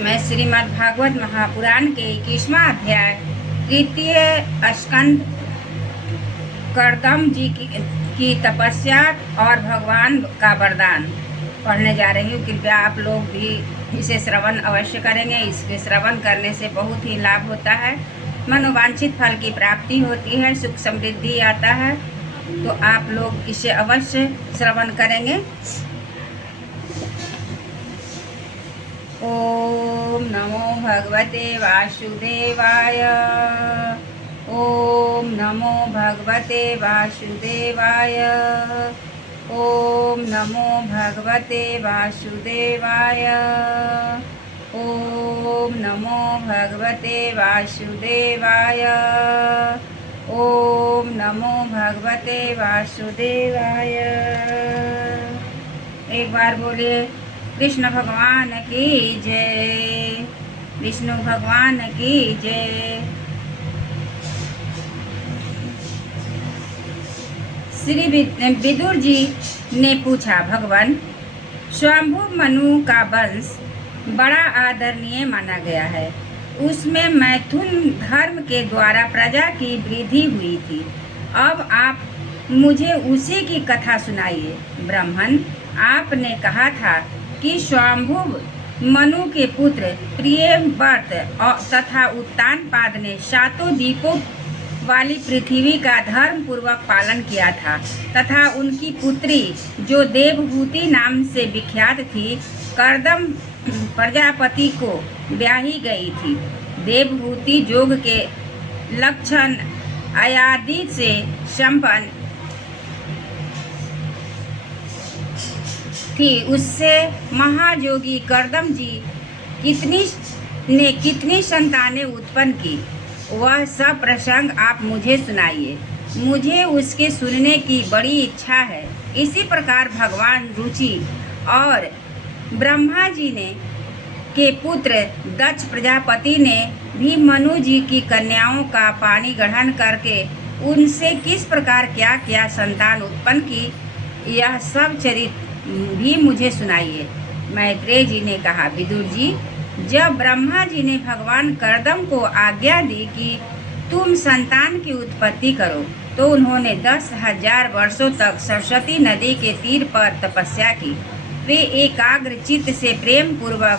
मैं श्रीमद् भागवत महापुराण के 21वां अध्याय तृतीय स्कंद कर्दम जी की तपस्या और भगवान का वरदान पढ़ने जा रही हूँ। कृपया आप लोग भी इसे श्रवण अवश्य करेंगे। इसके श्रवण करने से बहुत ही लाभ होता है, मनोवांछित फल की प्राप्ति होती है, सुख समृद्धि आता है। तो आप लोग इसे अवश्य श्रवण करेंगे। ओम नमो भगवते वासुदेवाय। ओम नमो भगवते वासुदेवाय। ओम नमो भगवते वासुदेवाय। ओम नमो भगवते वासुदेवाय। ओम नमो भगवते वासुदेवाय। एक बार बोलिए कृष्ण भगवान की जय, विष्णु भगवान की जय। श्री विदुर जी ने पूछा, भगवान, स्वयंभू मनु का वंश बड़ा आदरणीय माना गया है। उसमें मैथुन धर्म के द्वारा प्रजा की वृद्धि हुई थी। अब आप मुझे उसी की कथा सुनाइए। ब्राह्मण, आपने कहा था कि स्वयंभू मनु के पुत्र प्रियव्रत तथा उत्तानपाद ने सातों द्वीपों वाली पृथ्वी का धर्म पूर्वक पालन किया था तथा उनकी पुत्री जो देवहूति नाम से विख्यात थी, कर्दम प्रजापति को ब्याही गई थी। देवहूति योग के लक्षण आदि से संपन्न थी। उससे महायोगी कर्दम जी कितनी संतानें उत्पन्न की, वह सब प्रसंग आप मुझे सुनाइए। मुझे उसके सुनने की बड़ी इच्छा है। इसी प्रकार भगवान रुचि और ब्रह्मा जी के पुत्र दक्ष प्रजापति ने भी मनु जी की कन्याओं का पानी ग्रहण करके उनसे किस प्रकार क्या क्या संतान उत्पन्न की, यह सब चरित्र भी मुझे सुनाइए। मैत्रेय जी ने कहा, विदुर जी, जब ब्रह्मा जी ने भगवान कर्दम को आज्ञा दी कि तुम संतान की उत्पत्ति करो, तो उन्होंने 10,000 वर्षों तक सरस्वती नदी के तीर पर तपस्या की। वे एकाग्र चित्त से प्रेम पूर्वक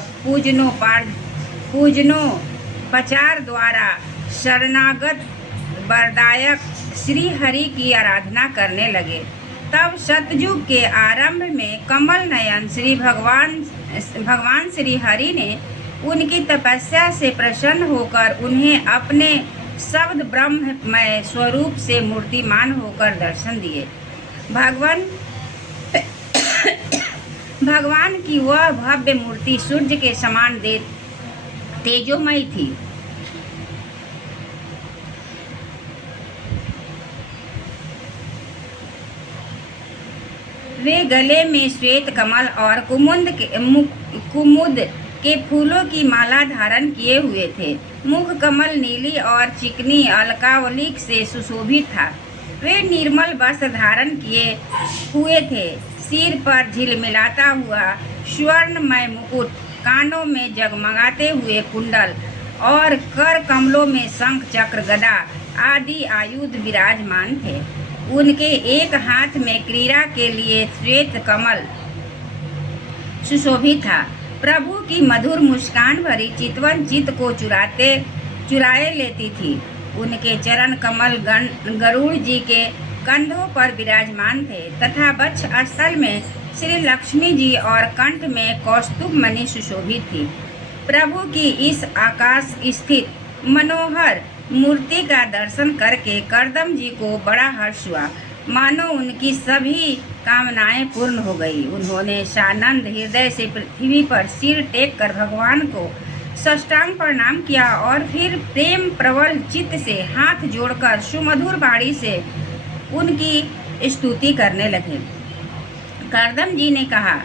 पूजनोपचार द्वारा शरणागत वरदायक श्री हरि की आराधना करने लगे। तब सतयुग के आरंभ में कमल नयन भगवान श्री हरि ने उनकी तपस्या से प्रसन्न होकर उन्हें अपने शब्द ब्रह्ममय स्वरूप से मूर्तिमान होकर दर्शन दिए। भगवान की वह भव्य मूर्ति सूर्य के समान तेजोमयी थी। वे गले में श्वेत कमल और कुमुद के फूलों की माला धारण किए हुए थे। मुख कमल नीली और चिकनी अलकावलिक से सुशोभित था। वे निर्मल वस्त्र धारण किए हुए थे। सिर पर झिलमिलाता हुआ स्वर्णमय मुकुट, कानों में जगमगाते हुए कुंडल और कर कमलों में शंख चक्र गदा आदि आयुध विराजमान थे। उनके एक हाथ में क्रीड़ा के लिए श्वेत कमल सुशोभित था। प्रभु की मधुर मुस्कान भरी चितवन चित्त को चुराए लेती थी। उनके चरण कमल गरुड़ जी के कंधों पर विराजमान थे तथा वक्ष स्थल में श्री लक्ष्मी जी और कंठ में कौस्तुभ मणि सुशोभित थी। प्रभु की इस आकाश स्थित मनोहर मूर्ति का दर्शन करके कर्दम जी को बड़ा हर्ष हुआ, मानो उनकी सभी कामनाएं पूर्ण हो गई। उन्होंने सानंद हृदय से पृथ्वी पर सिर टेक कर भगवान को साष्टांग प्रणाम किया और फिर प्रेम प्रबल चित्त से हाथ जोड़कर सुमधुर वाणी से उनकी स्तुति करने लगे। कर्दम जी ने कहा,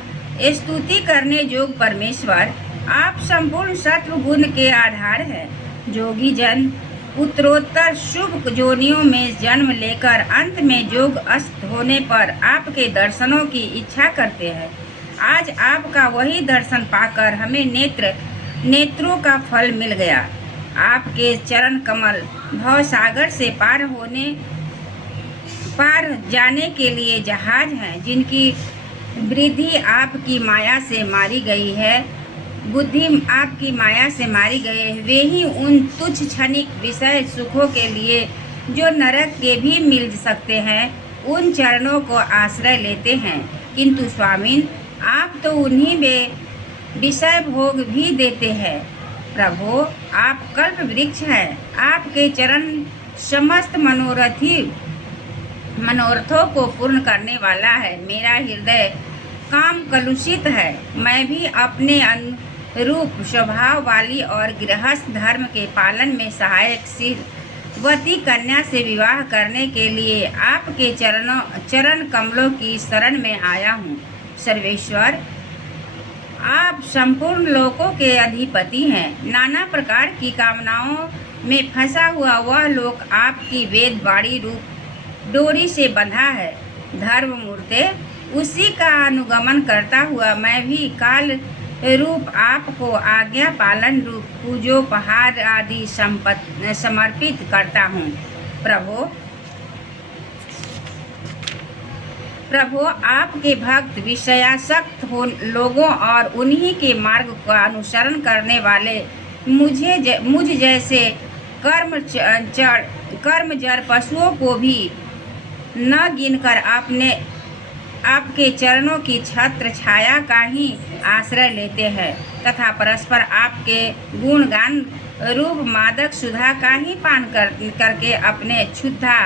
स्तुति करने योग्य परमेश्वर, आप संपूर्ण सत्व गुण के आधार हैं। जोगी जन उत्तरोत्तर शुभ जोनियों में जन्म लेकर अंत में योग अस्त होने पर आपके दर्शनों की इच्छा करते हैं। आज आपका वही दर्शन पाकर हमें नेत्र नेत्रों का फल मिल गया। आपके चरण कमल भव सागर से पार जाने के लिए जहाज हैं, जिनकी वृद्धि आपकी माया से मारी गई है, बुद्धि आपकी माया से मारी गई है। वे ही उन तुच्छ क्षणिक विषय सुखों के लिए जो नरक के भी मिल सकते हैं, उन चरणों को आश्रय लेते हैं। किंतु स्वामिन, आप तो उन्हीं में विषय भोग भी देते हैं। प्रभु, आप कल्प वृक्ष हैं। आपके चरण समस्त मनोरथों को पूर्ण करने वाला है। मेरा हृदय काम कलुषित है। मैं भी अपने अनुरूप स्वभाव वाली और गृहस्थ धर्म के पालन में सहायक शिरवती कन्या से विवाह करने के लिए आपके चरण कमलों की शरण में आया हूँ। सर्वेश्वर, आप संपूर्ण लोकों के अधिपति हैं। नाना प्रकार की कामनाओं में फंसा हुआ वह लोक आपकी वेद वाणी रूप डोरी से बंधा है। धर्म मूर्ते, उसी का अनुगमन करता हुआ मैं भी काल रूप आपको आज्ञा पालन रूप पूजोपहार आदि समर्पित करता हूँ। प्रभु, आपके भक्त विषयासक्त हो लोगों और उन्हीं के मार्ग का अनुसरण करने वाले मुझ जैसे कर्मजर पशुओं को भी न गिनकर आपके चरणों की छत्र छाया का ही आश्रय लेते हैं तथा परस्पर आपके गुणगान रूप मादक सुधा का ही पान करके अपने क्षुधा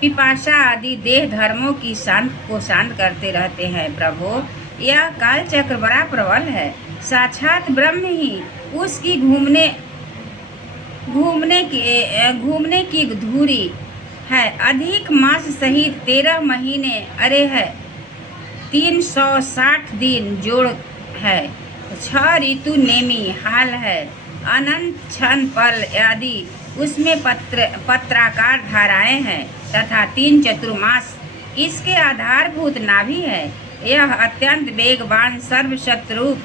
पिपासा आदि देह धर्मों की शांत करते रहते हैं। प्रभु, यह काल चक्र बड़ा प्रबल है। साक्षात ब्रह्म ही उसकी घूमने की धुरी है। अधिक मास सहित 13 महीने अरे है, 360 दिन जोड़ है। 6 ऋतु नेमी हाल है। अनंत क्षण पल आदि उसमें पत्राकार धाराएं हैं तथा 3 चतुर्मास इसके आधारभूत नाभि है। यह अत्यंत वेगवान सर्वशत्रुप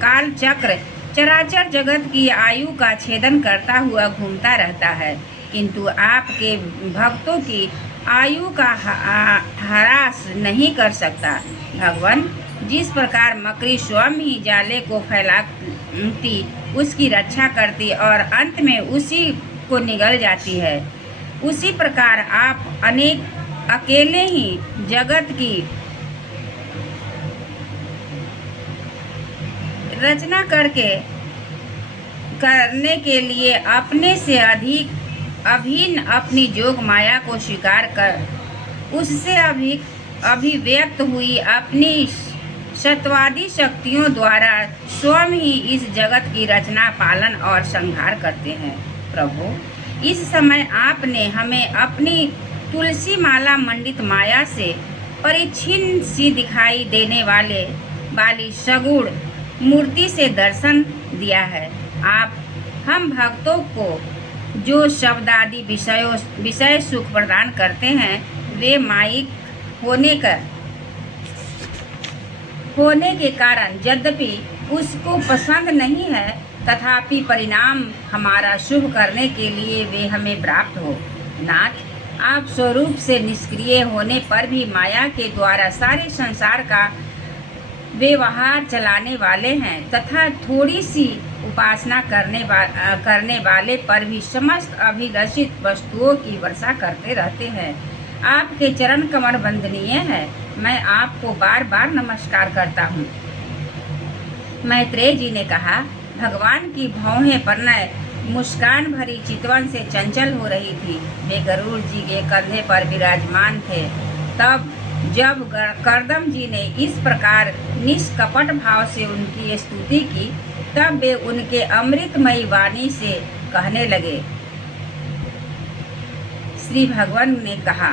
काल चक्र चराचर जगत की आयु का छेदन करता हुआ घूमता रहता है, किंतु आपके भक्तों की आयु का ह्रास नहीं कर सकता। भगवान, जिस प्रकार मकड़ी स्वयं ही जाले को फैलाती उसकी रक्षा करती और अंत में उसी को निगल जाती है, उसी प्रकार आप अकेले ही जगत की रचना करने के लिए अपने से अभिन्न अपनी जोग माया को स्वीकार कर उससे अभिव्यक्त हुई अपनी सत्वादी शक्तियों द्वारा स्वयं ही इस जगत की रचना पालन और संहार करते हैं। प्रभु, इस समय आपने हमें अपनी तुलसी माला मंडित माया से परिच्छिन्न सी दिखाई देने वाली सगुण मूर्ति से दर्शन दिया है। आप हम भक्तों को जो शब्द आदि विषय सुख प्रदान करते हैं, वे माइक होने के कारण यद्यपि उसको पसंद नहीं है, तथापि परिणाम हमारा शुभ करने के लिए वे हमें प्राप्त हो। नाथ, आप स्वरूप से निष्क्रिय होने पर भी माया के द्वारा सारे संसार का व्यवहार चलाने वाले हैं तथा थोड़ी सी उपासना करने वाले पर भी समस्त अभिलषित वस्तुओं की वर्षा करते रहते हैं। आपके चरण कमर वंदनीय है। मैं आपको बार बार नमस्कार करता हूँ। मैत्रेय जी ने कहा, भगवान की भौहें प्रणय मुस्कान भरी चितवन से चंचल हो रही थी। वे गरुड़ जी के कंधे पर विराजमान थे। तब जब करदम जी ने इस प्रकार निष्कपट भाव से उनकी स्तुति की, तब वे उनके अमृतमयी वाणी से कहने लगे। श्री भगवान ने कहा,